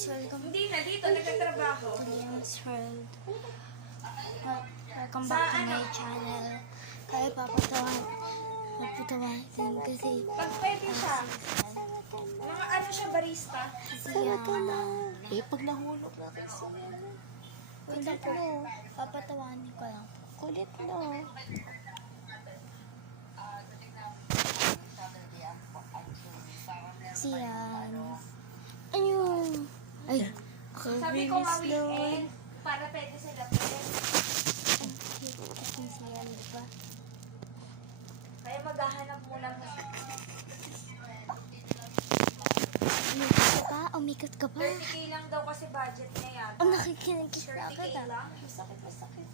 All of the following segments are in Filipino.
guys, welcome Hindi na, dito nagtatrabaho. to Liam's World. Welcome Sa back to ano? my channel. Kaya papatawan din kasi Pag pwede siya, mga ano siya, barista. siya. Eh, pag nahulog na kasi. Kulit mo. Papatawanin ko lang. Kulit mo. Siyan. Ayun. Ay. Sabi ko nga weekend, para pwede sila pwede. Siyan, diba? Kaya maghahanap muna mo. Umikot ka pa? Umikot ka pa? 30k lang daw kasi budget niya yata. Ang nakikinig ka 30k ah. lang. Masakit.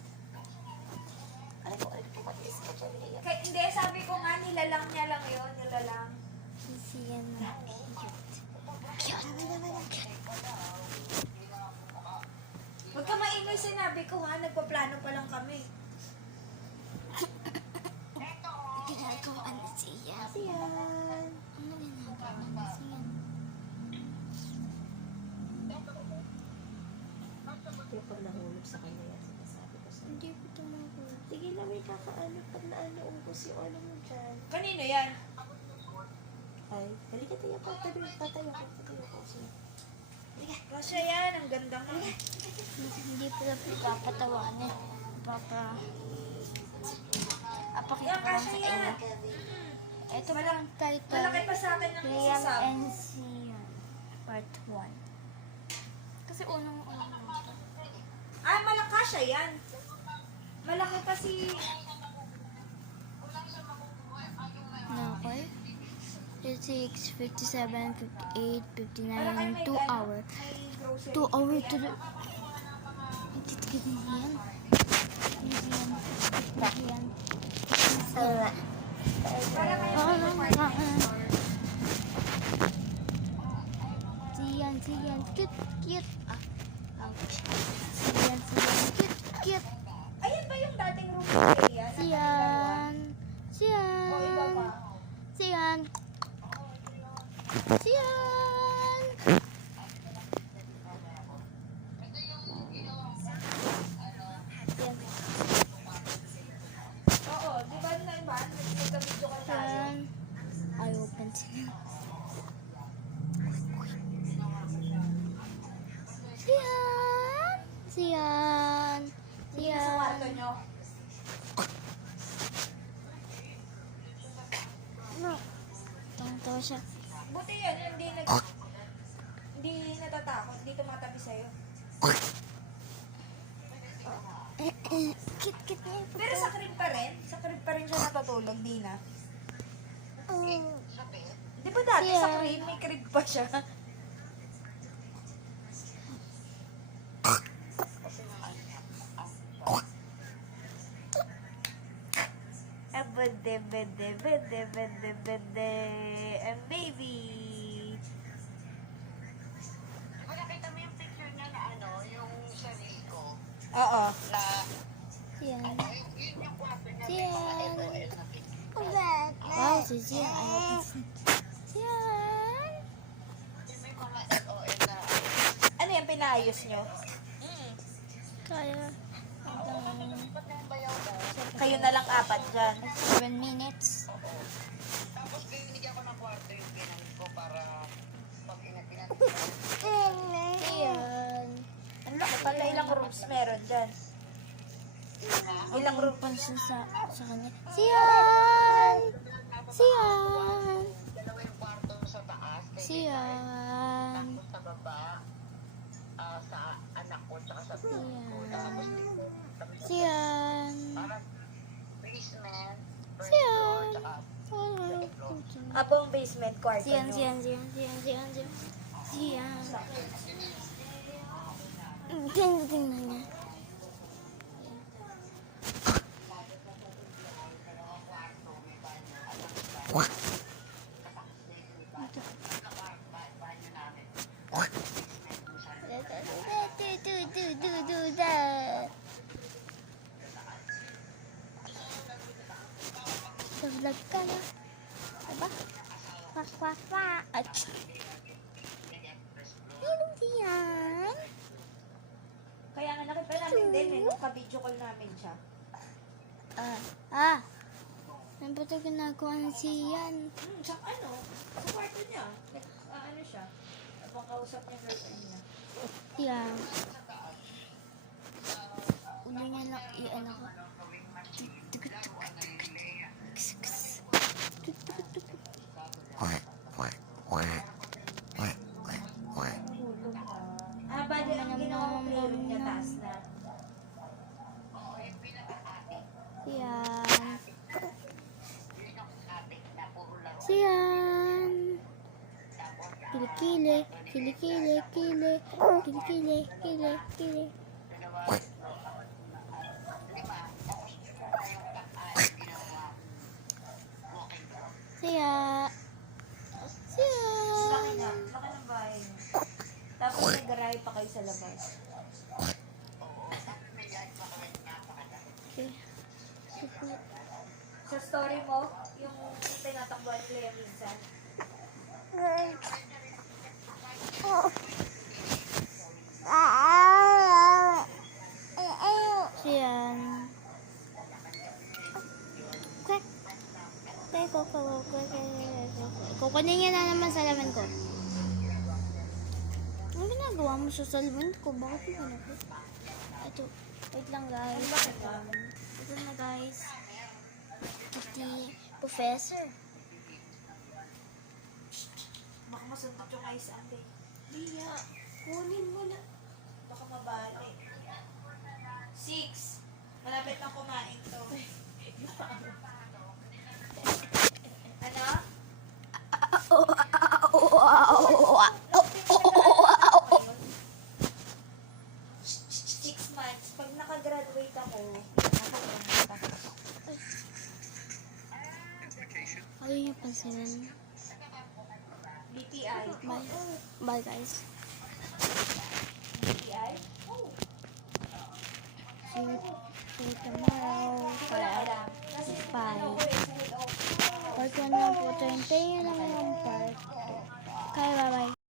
Alam ko, pumatis ka dyan, Liam. Kaya, hindi, sabi ko nga, nilalang niya lang yun, nilalang. Siyan na. Cute. Huwag ka maingay, sinabi ko ha, nagpaplano pa lang kami. Ginagawa ni Siyan. Siyan. Ano ginagawa ni Siyan? Kaya pag nahulog sa kanya yan, sinasabi ko sa'yo. Hindi ko tumawag. Sige na, may kakaano pag naano ubos yung ano mo dyan. Kanino yan? Ay, halika tayo pa. Tatayo ko. Sige. Kasya yan, ang ganda nga. Hindi pala papatawanin. Apakita Yan, ko lang kasya sa yan. inyo. Ito pa ang title. Malaki pa sa akin ng Liam isasab. and Siyan. Part 1. Kasi unang Ay, malakasya yan. Malaki pa si... Okay. 56, 57, 58, 59, 2 hour. May grocery. 2 hour to the... Ang kitkit ni Siyan. Siyan. Para kayo Siyan. Cute. Ouch. Siyan. Cute. Ayan ba yung dating room area? Siyan. O iba pa? Siyan. Oo, di ba na iba? Nagka-video ka tayo. Siyan. I open siya. Siyan. Hindi na sa kwarto nyo. Tawang-tawa siya. Buti yan, hindi natatakot, hindi tumatabi sa'yo. Kit niya. Pero sa crib pa rin? Sa crib pa rin siya natutulog, di na? Di ba dati sa Yeah. crib, may crib pa siya? Bede, and baby. Nakita mo yung picture niya na ano, yung sa Rico, Oo. na Siyan. yun yung kwarto niya. Siyan. Na picture. Wow, si Siyan. I open Siyan. May mga LOL na Ano yung pinaayos nyo? Kaya. ba't na yung bayaw mo? Kayo na lang apat dyan. 7 minutes. Tapos binigyan ko ng kwarto yung ginamit ko para pag ingat-ingat. Siyan. Ang laki pala, ilang rooms meron dyan? Ilang rooms? Pan siya sa kanya. Siyan. Dalawa yung kwarto sa taas, kaya Siyan. sa baba, sa anak ko, tsaka sa Siyan. tapos Siyan. parang basement, first Siyan. floor, tsaka Abong basement kwarto Siyan. nyo. Siyan. Tingnan niya. Vlog ka na. Diba? Kwak. At. Sinong siya? naka-video call namin siya. Ano ba ito ginagawa ng siyan? Sa ano? Sa kwarto niya. Ano siya? Habang kausap niya girlfriend niya. Yan. Una niya lang i-ano ko. Bali ang ginawa mo playroom niya, taas na. Siyan. Siyan. Kili-kili. Kili-kili. Kili. Kili-kili. Kili-kili. Siya. Siya. Laki na. Laki ng bahay niya. Tapos nag-garahe pa kayo sa labas. Okay. Sa story mo, yung tinatakbuhan ni Lea minsan. Siyan. Kwek. Kukunin niya na naman sa laman ko. Ano ginagawa mo sa salmon ko? Bakit mo ano ko? Ito. Wait lang guys. Ito na guys. Kitty Professor. Baka masundot yung ice ate. Lia, kunin mo na. Baka mabali. 6. Malapit na kumain to. Ano? 6 months. Pag nakagraduate ako, Ayaw niyo pansinin. BTI. Bye. Bye guys. BTI? Oh, See you tomorrow. hindi ko lang alam. Kasi Bye. ano ko eh, sa head office. Part 1 lang po ito. Hintayin nyo naman ang part. Kaya bye bye.